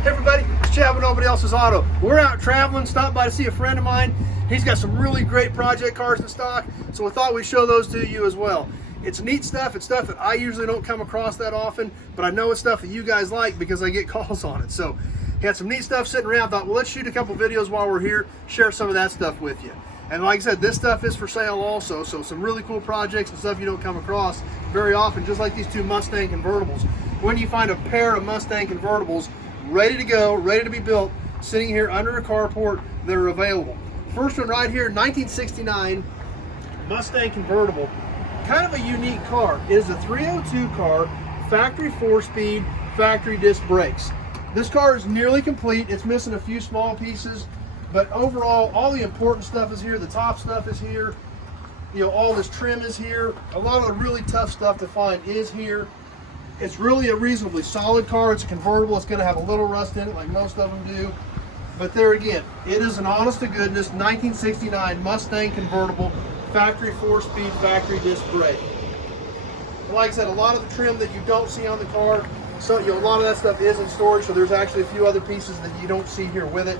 Hey everybody, it's Chad with Nobody Else's Auto. We're out traveling, stopped by to see a friend of mine. He's got some really great project cars in stock, so we thought we'd show those to you as well. It's neat stuff. It's stuff that I usually don't come across that often, but I know it's stuff that you guys like because I get calls on it. So he had some neat stuff sitting around. Thought, well, let's shoot a couple videos while we're here, share some of that stuff with you. And like I said, this stuff is for sale also, so some really cool projects and stuff you don't come across very often, just like these two Mustang Convertibles. When you find a pair of Mustang Convertibles ready to go, ready to be built, sitting here under a carport that are available. First one right here, 1969 Mustang Convertible. Kind of a unique car. It is a 302 car, factory 4-speed, factory disc brakes. This car is nearly complete. It's missing a few small pieces, but overall, all the important stuff is here. The top stuff is here. You know, all this trim is here. A lot of the really tough stuff to find is here. It's really a reasonably solid car. It's a convertible. It's going to have a little rust in it like most of them do. But there again, it is an honest to goodness 1969 Mustang Convertible, factory 4-speed, factory disc brake. Like I said, a lot of the trim that you don't see on the car, so a lot of that stuff is in storage, so there's actually a few other pieces that you don't see here with it.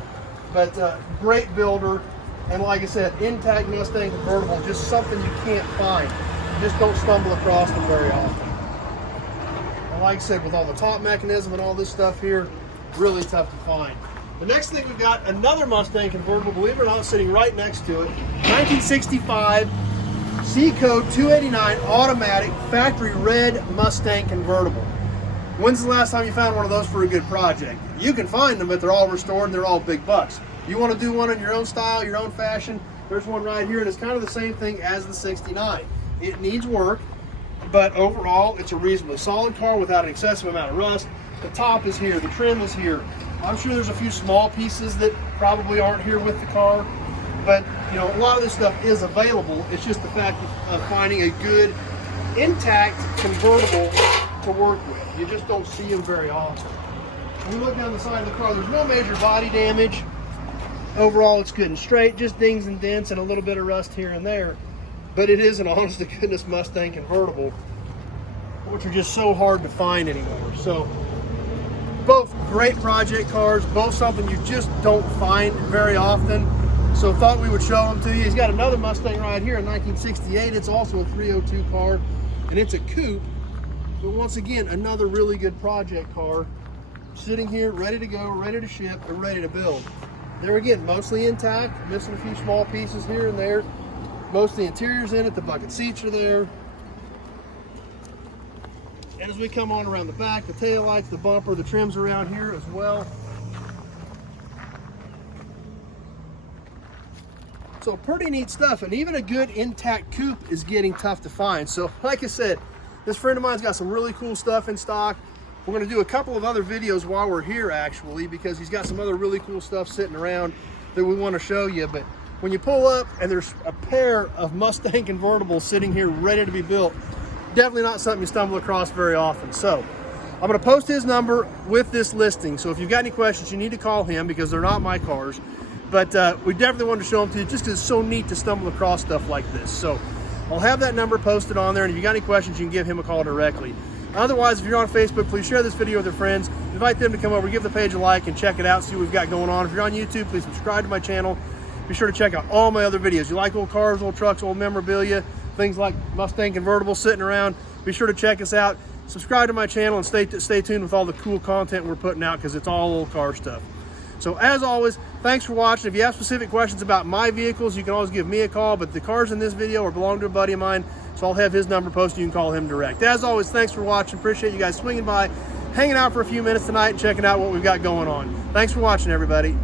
But great builder, and like I said, intact Mustang Convertible, just something you can't find. You just don't stumble across them very often. Like I said, with all the top mechanism and all this stuff here, really tough to find. The next thing we've got, another Mustang Convertible, believe it or not, sitting right next to it. 1965 C Code 289 automatic factory red Mustang Convertible. When's the last time you found one of those for a good project? You can find them, but they're all restored and they're all big bucks. You want to do one in your own style, your own fashion, there's one right here, and it's kind of the same thing as the 69. It needs work, but overall, it's a reasonably solid car without an excessive amount of rust. The top is here, the trim is here. I'm sure there's a few small pieces that probably aren't here with the car, but you know, a lot of this stuff is available. It's just the fact of finding a good, intact convertible to work with. You just don't see them very often. When we look down the side of the car, there's no major body damage. Overall, it's good and straight, just dings and dents and a little bit of rust here and there. But it is an honest to goodness Mustang Convertible, which are just so hard to find anymore. So both great project cars, both something you just don't find very often. So thought we would show them to you. He's got another Mustang right here in 1968. It's also a 302 car, and it's a coupe. But once again, another really good project car sitting here ready to go, ready to ship, and ready to build. There again, mostly intact, missing a few small pieces here and there. Most of the interior's in it, the bucket seats are there. And as we come on around the back, the tail lights, the bumper, the trim's around here as well. So pretty neat stuff, and even a good intact coupe is getting tough to find. So like I said, this friend of mine's got some really cool stuff in stock. We're gonna do a couple of other videos while we're here actually, because he's got some other really cool stuff sitting around that we wanna show you. But when you pull up and there's a pair of Mustang Convertibles sitting here ready to be built, definitely not something you stumble across very often. So I'm going to post his number with this listing. So if you've got any questions, you need to call him because they're not my cars. But we definitely wanted to show them to you just because it's so neat to stumble across stuff like this. So I'll have that number posted on there, and if you got any questions, you can give him a call directly. Otherwise, if you're on Facebook, please share this video with your friends. Invite them to come over, give the page a like, and check it out, see what we've got going on. If you're on YouTube, please subscribe to my channel. Be sure to check out all my other videos. You like old cars, old trucks, old memorabilia, things like Mustang Convertibles sitting around, be sure to check us out. Subscribe to my channel and stay tuned with all the cool content we're putting out because it's all old car stuff. So as always, thanks for watching. If you have specific questions about my vehicles, you can always give me a call, but the cars in this video are belong to a buddy of mine, so I'll have his number posted. You can call him direct. As always, thanks for watching. Appreciate you guys swinging by, hanging out for a few minutes tonight, and checking out what we've got going on. Thanks for watching, everybody.